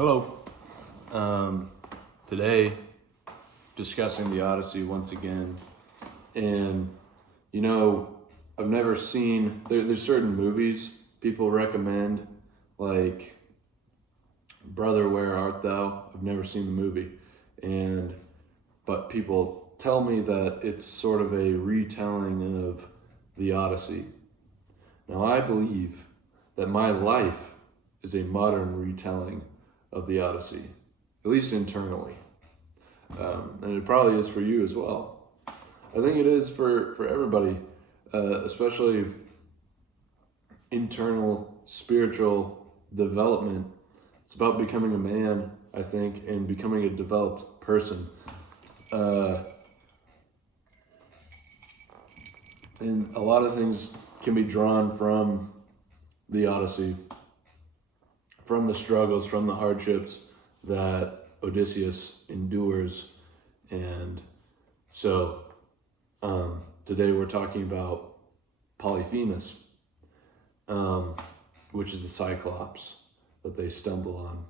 Hello. Today, discussing the Odyssey once again, and I've never seen. There's certain movies people recommend, like Brother, Where Art Thou? I've never seen the movie, but people tell me that it's sort of a retelling of the Odyssey. Now, I believe that my life is a modern retelling of the Odyssey, at least internally. And it probably is for you as well. I think it is for everybody, especially internal spiritual development. It's about becoming a man, I think, and becoming a developed person. And a lot of things can be drawn from the Odyssey, from the struggles, from the hardships that Odysseus endures. And so today we're talking about Polyphemus, which is the cyclops that they stumble on.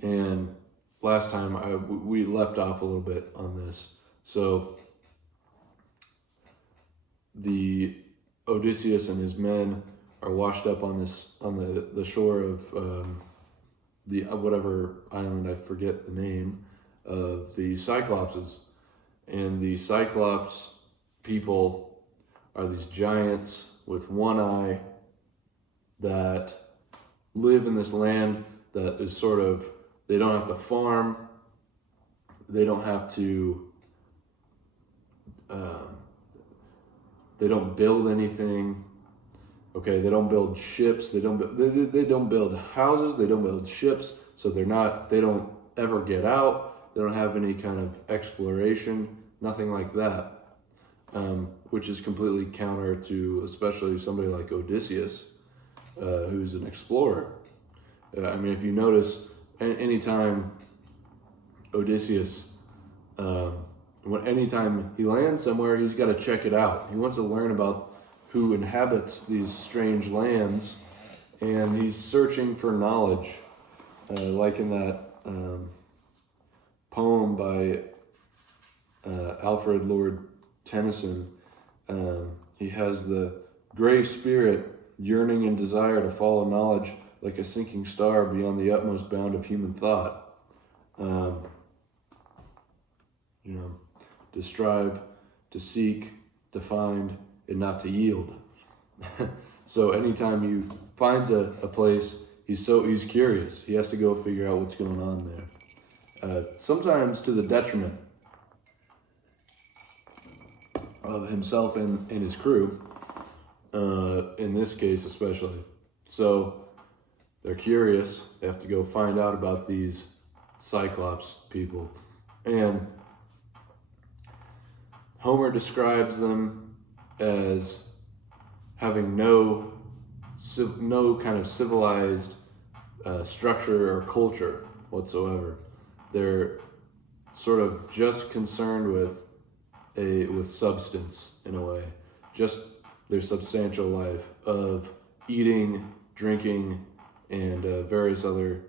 And last time we left off a little bit on this. So the Odysseus and his men are washed up on the shore of the whatever island, I forget the name, of the Cyclopses. And the Cyclops people are these giants with one eye that live in this land that is sort of, they don't have to farm, they don't have to, they don't build anything. Okay, they don't build ships. They don't build houses. They don't build ships. So they don't ever get out. They don't have any kind of exploration, nothing like that, which is completely counter to especially somebody like Odysseus, who's an explorer. I mean, if you notice, anytime Odysseus, anytime he lands somewhere, he's got to check it out. He wants to learn about who inhabits these strange lands, and he's searching for knowledge, like in that poem by Alfred Lord Tennyson. He has the gray spirit yearning and desire to follow knowledge like a sinking star beyond the utmost bound of human thought. To strive, to seek, to find, and not to yield. So anytime he finds a place, he's curious. He has to go figure out what's going on there. Sometimes to the detriment of himself and his crew, in this case especially. So they're curious. They have to go find out about these Cyclops people. And Homer describes them as having no kind of civilized structure or culture whatsoever. They're sort of just concerned with substance in a way, just their substantial life of eating, drinking, and various other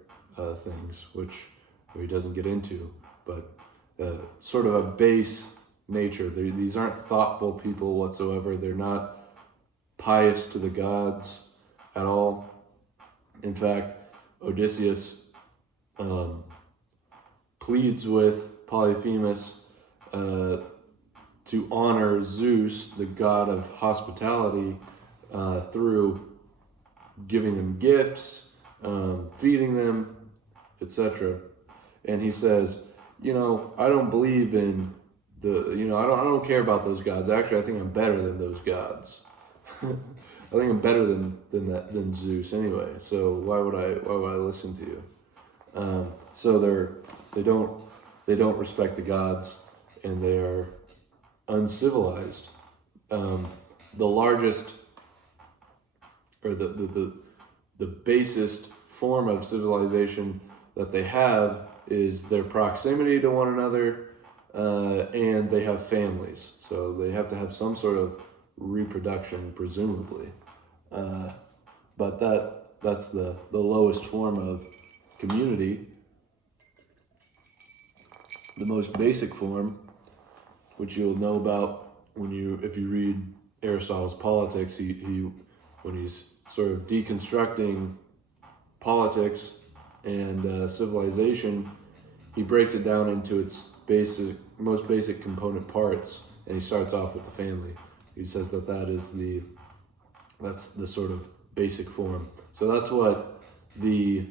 things, which he doesn't get into, but sort of a base nature. These aren't thoughtful people whatsoever. They're not pious to the gods at all. In fact, Odysseus pleads with Polyphemus to honor Zeus, the god of hospitality, through giving them gifts, feeding them, etc. And he says, I don't believe in I don't care about those gods. Actually, I think I'm better than those gods. I think I'm better than Zeus anyway. So why would I listen to you? So they don't respect the gods, and they are uncivilized. The largest, or the basest form of civilization that they have is their proximity to one another, and they have families. So they have to have some sort of reproduction, presumably. But that's the lowest form of community, the most basic form, which you'll know about if you read Aristotle's Politics, he when he's sort of deconstructing politics and civilization, he breaks it down into its most basic component parts, and he starts off with the family. He says that that's the sort of basic form. So that's what the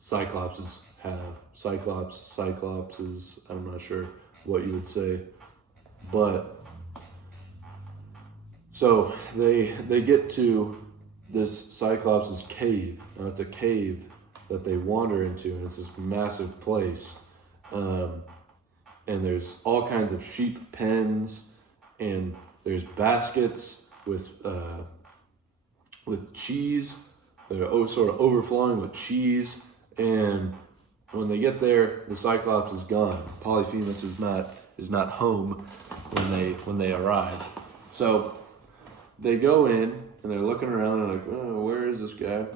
cyclopses have. Cyclops is, I'm not sure what you would say, but so they get to this Cyclops' cave. Now it's a cave that they wander into, and it's this massive place. And there's all kinds of sheep pens, and there's baskets with cheese. They're sort of overflowing with cheese, and when they get there, the Cyclops is gone. Polyphemus is not home when they arrive. So they go in and they're looking around and like, oh, where is this guy?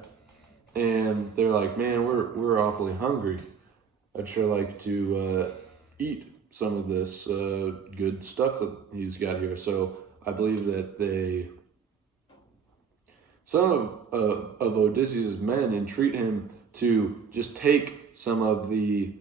And they're like, man, we're awfully hungry. I'd sure like to eat some of this good stuff that he's got here. So I believe that some of Odysseus' men entreat him to just take some of these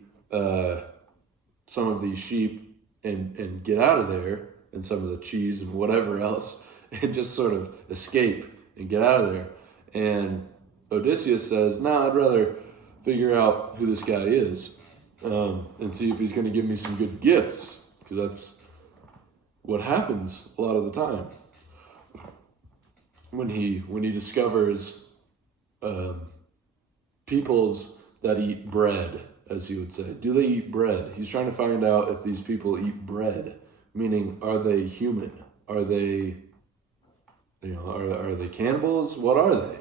sheep and get out of there, and some of the cheese and whatever else, and just sort of escape and get out of there. And Odysseus says, "No, I'd rather figure out who this guy is and see if he's going to give me some good gifts, because that's what happens a lot of the time when he discovers peoples that eat bread, as he would say. Do they eat bread? He's trying to find out if these people eat bread, meaning, are they human? Are they, are they cannibals? What are they?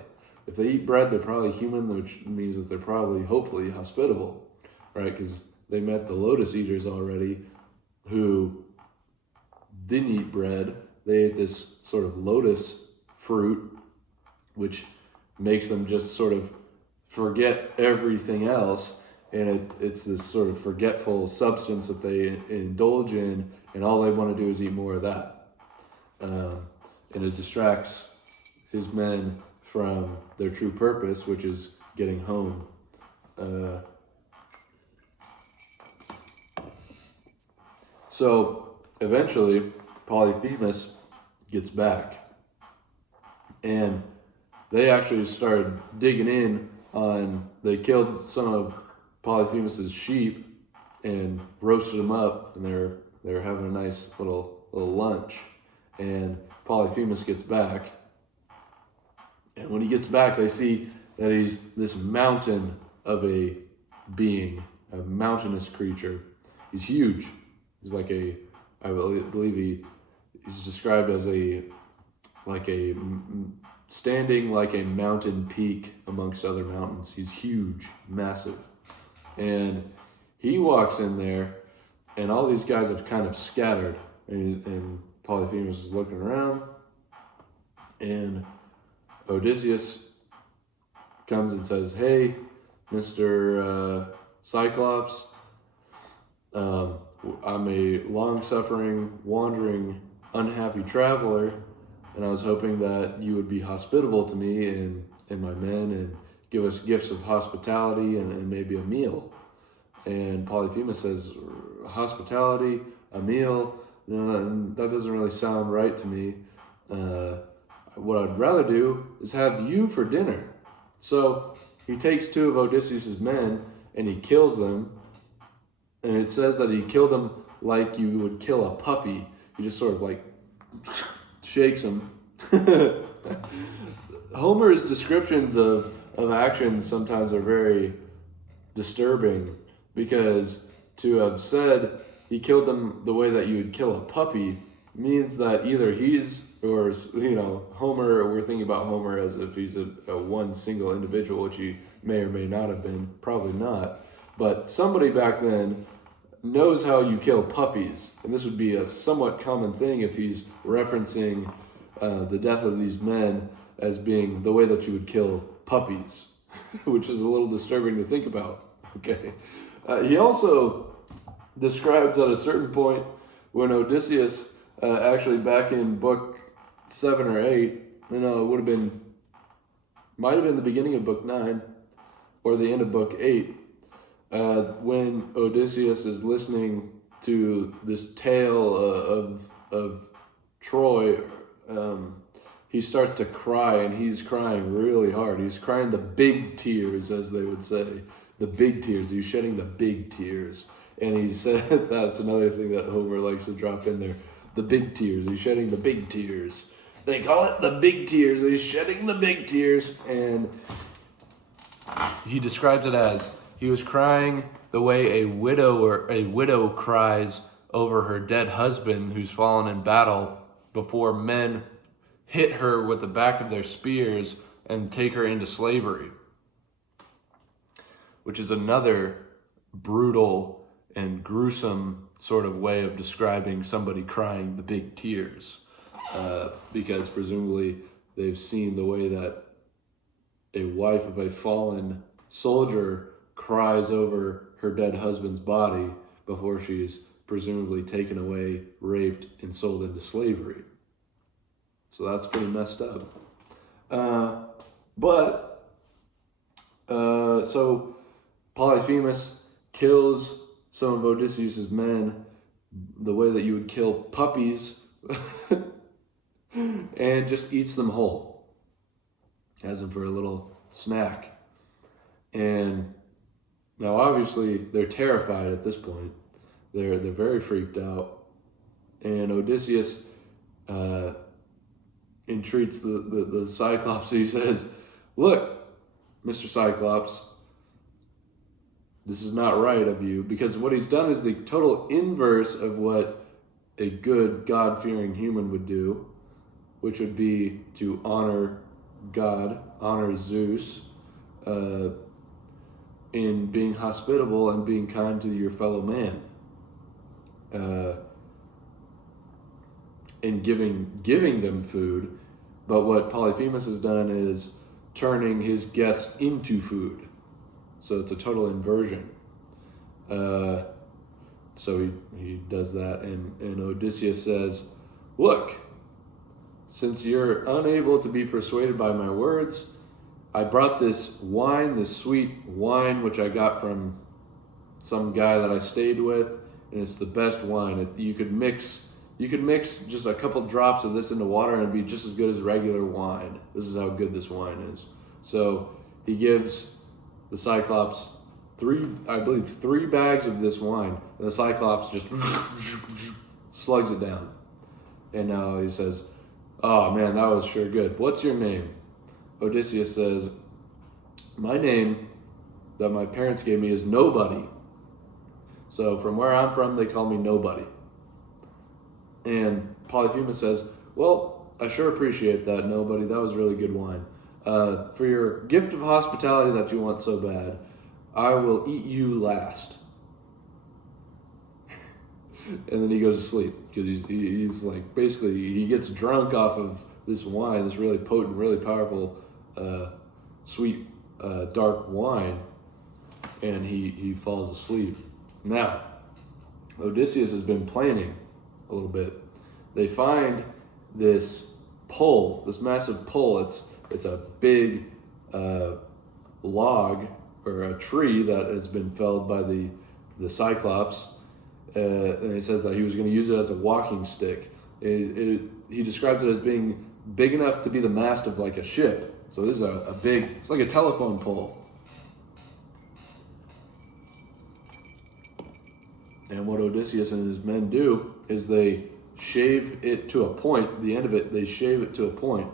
If they eat bread, they're probably human, which means that they're probably, hopefully, hospitable, right? Because they met the lotus eaters already, who didn't eat bread. They ate this sort of lotus fruit, which makes them just sort of forget everything else, and it's this sort of forgetful substance that they indulge in, and all they want to do is eat more of that. And it distracts his men from their true purpose, which is getting home. So eventually Polyphemus gets back, and they actually started digging in on, they killed some of Polyphemus's sheep and roasted them up, and they're having a nice little lunch. And Polyphemus gets back, and when he gets back, they see that he's this mountain of a being, a mountainous creature. He's huge. He's like I believe he's described as standing like a mountain peak amongst other mountains. He's huge, massive. And he walks in there, and all these guys have kind of scattered, and Polyphemus is looking around, and Odysseus comes and says, "Hey, Mr. Cyclops, I'm a long-suffering, wandering, unhappy traveler, and I was hoping that you would be hospitable to me and my men and give us gifts of hospitality and maybe a meal." And Polyphemus says, "Hospitality, a meal? No, that doesn't really sound right to me. What I'd rather do is have you for dinner." So he takes two of Odysseus' men and he kills them. And it says that he killed them like you would kill a puppy. He just sort of like shakes him. Homer's descriptions of actions sometimes are very disturbing, because to have said he killed them the way that you would kill a puppy means that either Homer, we're thinking about Homer as if he's a one single individual, which he may or may not have been, probably not. But somebody back then knows how you kill puppies, and this would be a somewhat common thing if he's referencing the death of these men as being the way that you would kill puppies, which is a little disturbing to think about. Okay. He also describes at a certain point when Odysseus, actually back in book 7 or 8, it would have been, might have been the beginning of book 9 or the end of book 8, when Odysseus is listening to this tale of Troy, he starts to cry, and he's crying really hard. He's crying the big tears, as they would say. The big tears. He's shedding the big tears. And he said, that's another thing that Homer likes to drop in there. The big tears. He's shedding the big tears. They call it the big tears. He's shedding the big tears. And he describes it as he was crying the way a widow cries over her dead husband who's fallen in battle before men hit her with the back of their spears and take her into slavery, which is another brutal and gruesome sort of way of describing somebody crying the big tears, because presumably they've seen the way that a wife of a fallen soldier cries over her dead husband's body before she's presumably taken away, raped, and sold into slavery. So that's pretty messed up. So Polyphemus kills some of Odysseus' men the way that you would kill puppies and just eats them whole, has them for a little snack. And now obviously they're terrified at this point. They're very freaked out. And Odysseus entreats the Cyclops. He says, look, Mr. Cyclops, this is not right of you, because what he's done is the total inverse of what a good God-fearing human would do, which would be to honor God, honor Zeus, in being hospitable and being kind to your fellow man, and giving them food. But what Polyphemus has done is turning his guests into food. So it's a total inversion. So he does that, and Odysseus says, look, since you're unable to be persuaded by my words, I brought this wine, this sweet wine, which I got from some guy that I stayed with, and it's the best wine. You could mix just a couple drops of this into water and it'd be just as good as regular wine. This is how good this wine is. So he gives the Cyclops three bags of this wine, and the Cyclops just slugs it down. And now he says, oh man, that was sure good. What's your name? Odysseus says, my name that my parents gave me is Nobody. So from where I'm from, they call me Nobody. And Polyphemus says, well, I sure appreciate that, Nobody. That was really good wine. For your gift of hospitality that you want so bad, I will eat you last. And then he goes to sleep, because he's like, basically, he gets drunk off of this wine, this really potent, really powerful, sweet, dark wine, and he falls asleep. Now, Odysseus has been planning a little bit. They find this pole, this massive pole. It's a big log or a tree that has been felled by the Cyclops, and it says that he was going to use it as a walking stick. He describes it as being big enough to be the mast of like a ship. So this is a big, it's like a telephone pole. And what Odysseus and his men do is they shave it to a point, the end of it, they shave it to a point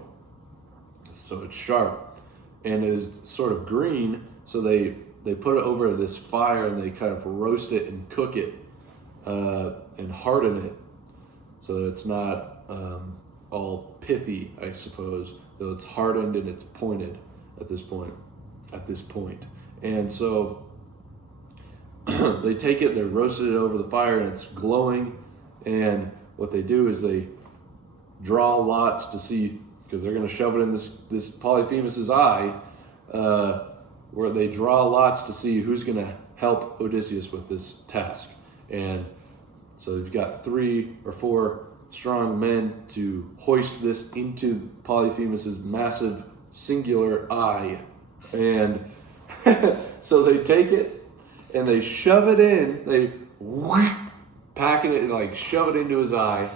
so it's sharp and is sort of green, so they put it over this fire and they kind of roast it and cook it and harden it so that it's not all pithy, I suppose, though it's hardened and it's pointed at this point. And so they take it, they roasted it over the fire, and it's glowing. And what they do is they draw lots to see, because they're going to shove it in this Polyphemus's eye, where they draw lots to see who's going to help Odysseus with this task. And so you've got 3 or 4 strong men to hoist this into Polyphemus's massive singular eye. And so they take it and they shove it in, they pack it and like shove it into his eye.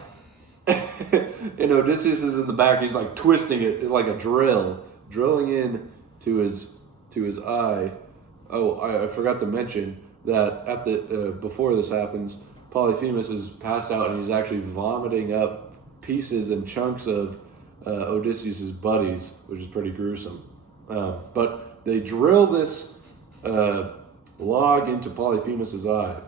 And Odysseus is in the back, he's like twisting it, it's like a drilling in to his eye. Oh, I forgot to mention that at the before this happens, Polyphemus is passed out and he's actually vomiting up pieces and chunks of Odysseus's buddies, which is pretty gruesome. But they drill this log into Polyphemus's eye,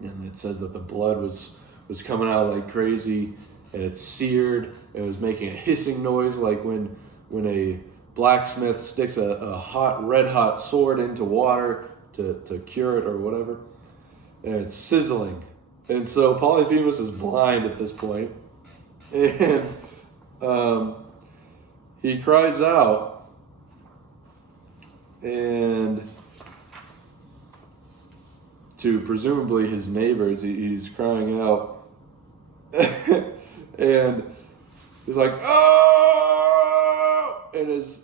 and it says that the blood was coming out like crazy, and it's seared. It was making a hissing noise, like when a blacksmith sticks a red hot sword into water to cure it or whatever, and it's sizzling. And so Polyphemus is blind at this point, and he cries out, and to presumably his neighbors, he's crying out, and he's like, "Oh!" And his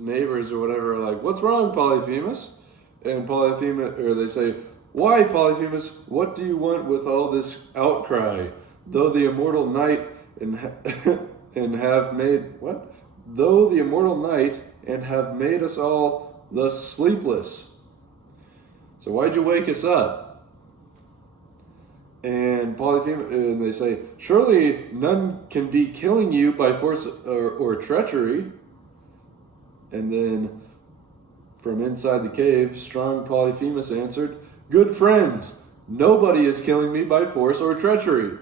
neighbors or whatever are like, "What's wrong, Polyphemus?" And Polyphemus, or they say, "Why, Polyphemus, what do you want with all this outcry? Though the immortal night and have made us all thus sleepless. So why'd you wake us up?" And Polyphemus, and they say, "Surely none can be killing you by force or treachery." And then from inside the cave, strong Polyphemus answered, "Good friends, nobody is killing me by force or treachery."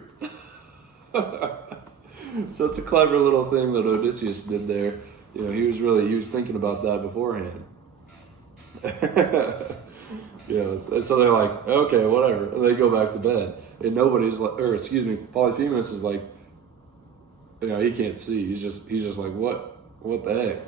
So it's a clever little thing that Odysseus did there. You know, he was thinking about that beforehand. So they're like, "Okay, whatever," and they go back to bed. And Polyphemus is like, he can't see. He's just like, what the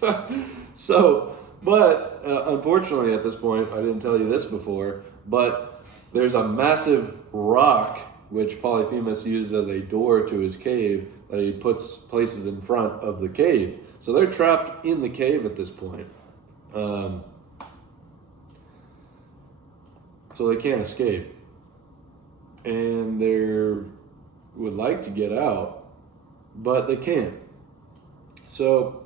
heck? So, but unfortunately at this point, I didn't tell you this before, but there's a massive rock which Polyphemus uses as a door to his cave that he places in front of the cave. So they're trapped in the cave at this point. So they can't escape. And they would like to get out, but they can't. So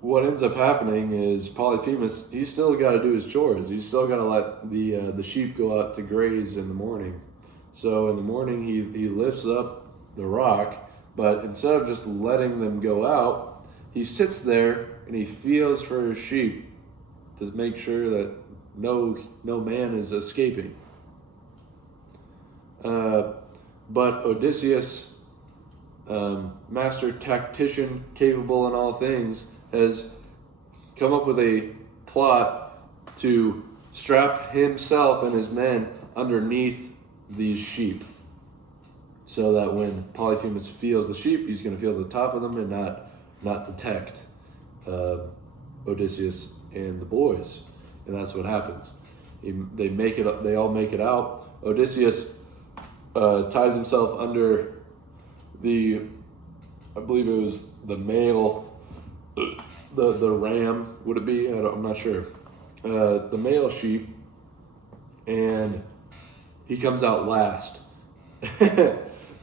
what ends up happening is Polyphemus, he's still got to do his chores. He's still got to let the sheep go out to graze in the morning. So in the morning he lifts up the rock, but instead of just letting them go out, he sits there and he feels for his sheep to make sure that no man is escaping. But Odysseus, master tactician, capable in all things, has come up with a plot to strap himself and his men underneath these sheep, so that when Polyphemus feels the sheep, he's going to feel the top of them and not detect Odysseus and the boys. And that's what happens. They all make it out. Odysseus ties himself under I believe it was the male, the ram, would it be? I'm not sure. The male sheep, and he comes out last.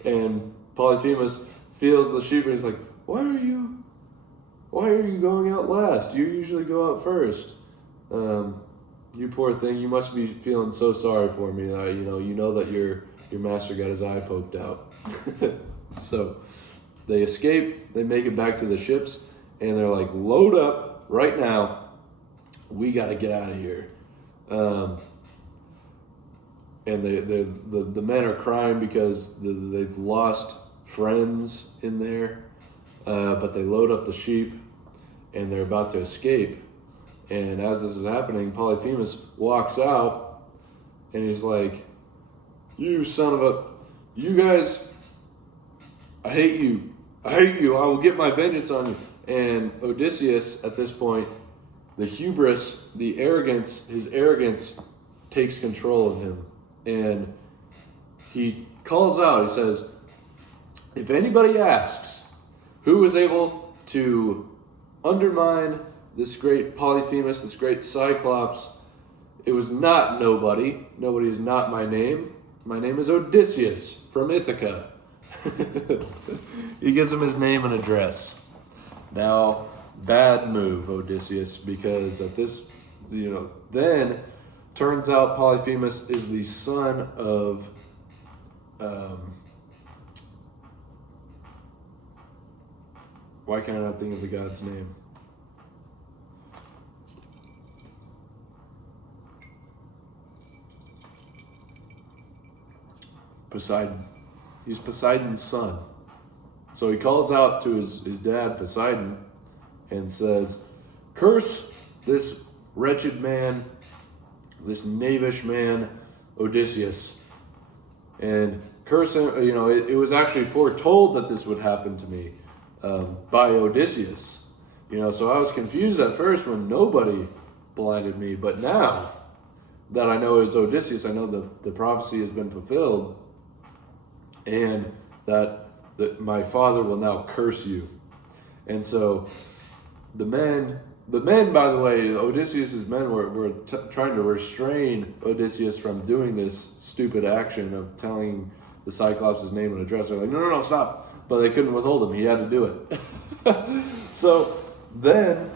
And Polyphemus feels the sheep and he's like, why are you going out last? You usually go out first. You poor thing, you must be feeling so sorry for me that you know that your master got his eye poked out. So they escape, they make it back to the ships, and they're like, load up right now, we got to get out of here. And the men are crying because they've lost friends in there, but they load up the sheep and they're about to escape. And as this is happening, Polyphemus walks out and he's like, you guys, I hate you, I will get my vengeance on you. And Odysseus, at this point, the hubris, the arrogance, his arrogance takes control of him. And he calls out, he says, if anybody asks who was able to undermine this great Polyphemus, this great Cyclops, it was not nobody. Nobody is not my name. My name is Odysseus from Ithaca. He gives him his name and address. Now, bad move, Odysseus, because at this, then turns out Polyphemus is the son of why can't I not think of the god's name? Poseidon. He's Poseidon's son. So he calls out to his dad, Poseidon, and says, curse this wretched man, this knavish man, Odysseus. And curse him, it was actually foretold that this would happen to me by Odysseus. So I was confused at first when nobody blinded me, but now that I know it's Odysseus, I know the prophecy has been fulfilled, and that my father will now curse you. And so the men, by the way, Odysseus's men were trying to restrain Odysseus from doing this stupid action of telling the Cyclops' name and address. They're like, no, stop. But they couldn't withhold him. He had to do it. So then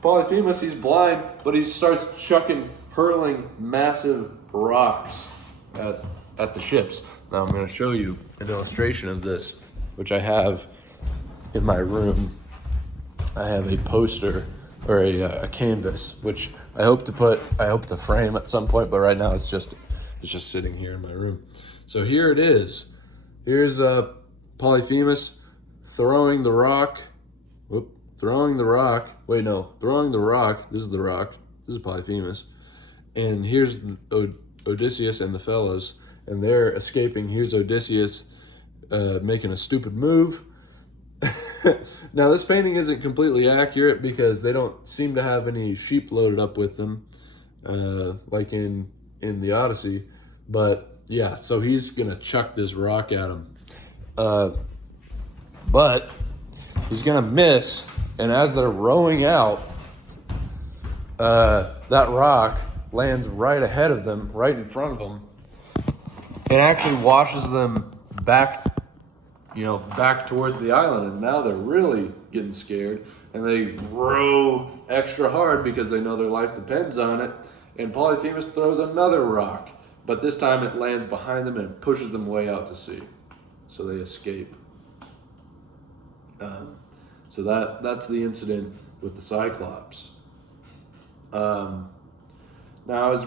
Polyphemus, he's blind, but he starts hurling massive rocks at the ships. Now I'm going to show you an illustration of this, which I have in my room. I have a poster or a canvas, which I hope to frame at some point, but right now it's just sitting here in my room. So here it is. Here's Polyphemus throwing the rock. Throwing the rock. This is the rock. This is Polyphemus. And here's Odysseus and the fellas, and they're escaping. Here's Odysseus making a stupid move. Now, this painting isn't completely accurate because they don't seem to have any sheep loaded up with them, like in the Odyssey. But yeah, so he's gonna chuck this rock at him, but he's gonna miss. And as they're rowing out, that rock lands right ahead of them, right in front of them, and actually washes them back towards the island. And now they're really getting scared, and they row extra hard because they know their life depends on it. And Polyphemus throws another rock, but this time it lands behind them and pushes them way out to sea. So they escape. So that's the incident with the Cyclops. Now I was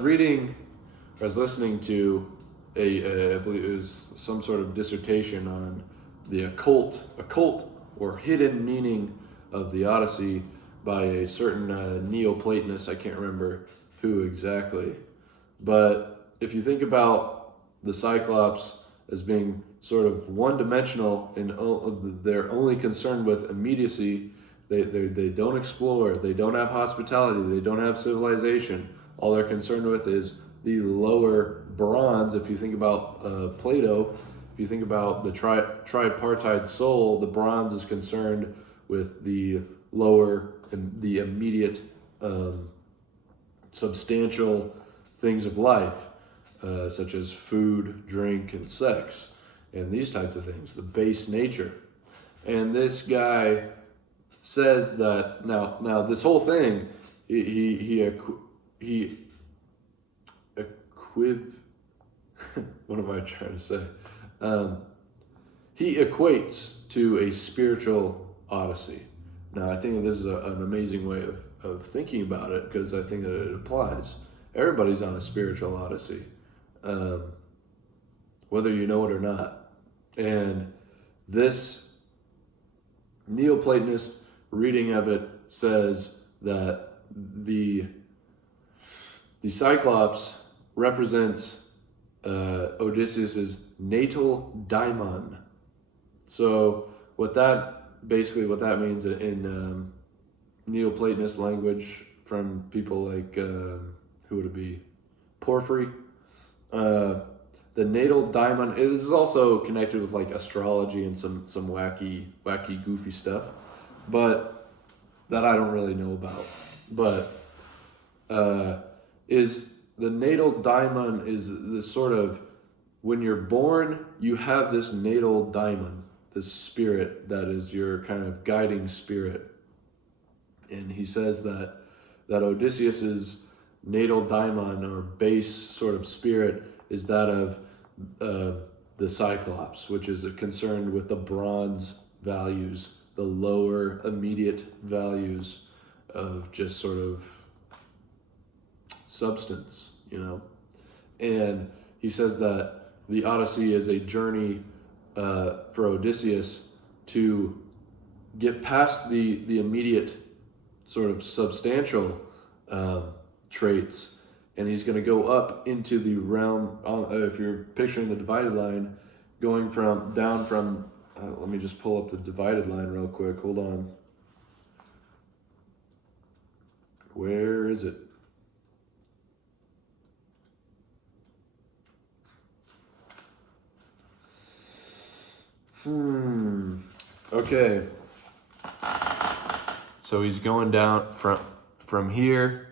listening to I believe it was some sort of dissertation on the occult or hidden meaning of the Odyssey by a certain Neoplatonist. I can't remember who exactly. But if you think about the Cyclops as being sort of one-dimensional and they're only concerned with immediacy, they don't explore, they don't have hospitality, they don't have civilization. All they're concerned with is the lower bronze. If you think about Plato, if you think about the tripartite soul, the bronze is concerned with the lower and the immediate substantial things of life, such as food, drink, and sex, and these types of things, the base nature. And this guy says that now this whole thing, what am I trying to say? He equates to a spiritual odyssey. Now, I think this is an amazing way of thinking about it, because I think that it applies. Everybody's on a spiritual odyssey, whether you know it or not. And this Neoplatonist reading of it says that the Cyclops represents Odysseus's natal daimon. So what that means in Neoplatonist language from people like, who would it be? Porphyry. The natal daimon is also connected with like astrology and some wacky, goofy stuff, but that I don't really know about. But is the natal daimon is this sort of, when you're born, you have this natal daimon, this spirit that is your kind of guiding spirit. And he says that Odysseus's natal daimon, or base sort of spirit, is that of the cyclops, which is concerned with the bronze values, the lower immediate values of just sort of substance, And he says that the Odyssey is a journey for Odysseus to get past the immediate sort of substantial traits, and he's going to go up into the realm, if you're picturing the divided line, going down from, let me just pull up the divided line real quick, hold on. Where is it? Okay. So he's going down from here.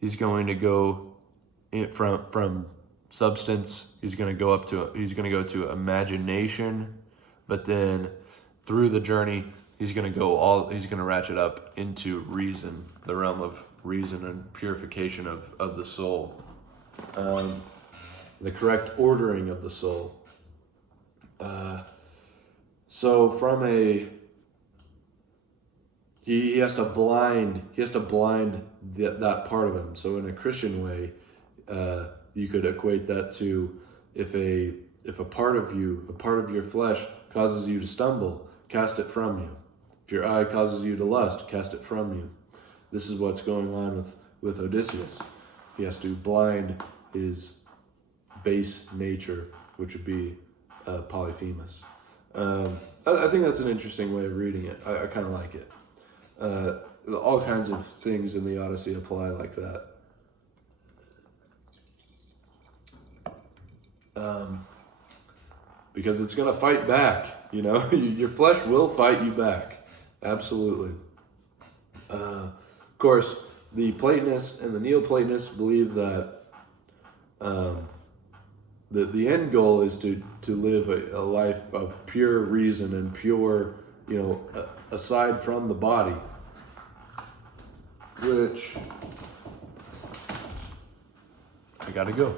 He's going to go from substance. He's going to go to imagination, but then through the journey, he's going to ratchet up into reason, the realm of reason and purification of the soul, the correct ordering of the soul. So from he has to blind that part of him. So in a Christian way, you could equate that to if a part of your flesh causes you to stumble, cast it from you. If your eye causes you to lust, cast it from you. This is what's going on with Odysseus. He has to blind his base nature, which would be Polyphemus. I think that's an interesting way of reading it. I kind of like it. All kinds of things in the Odyssey apply like that. Because it's going to fight back, your flesh will fight you back. Absolutely. Of course, the Platonists and the Neoplatonists believe that the end goal is to live a life of pure reason and pure, aside from the body, which I gotta go.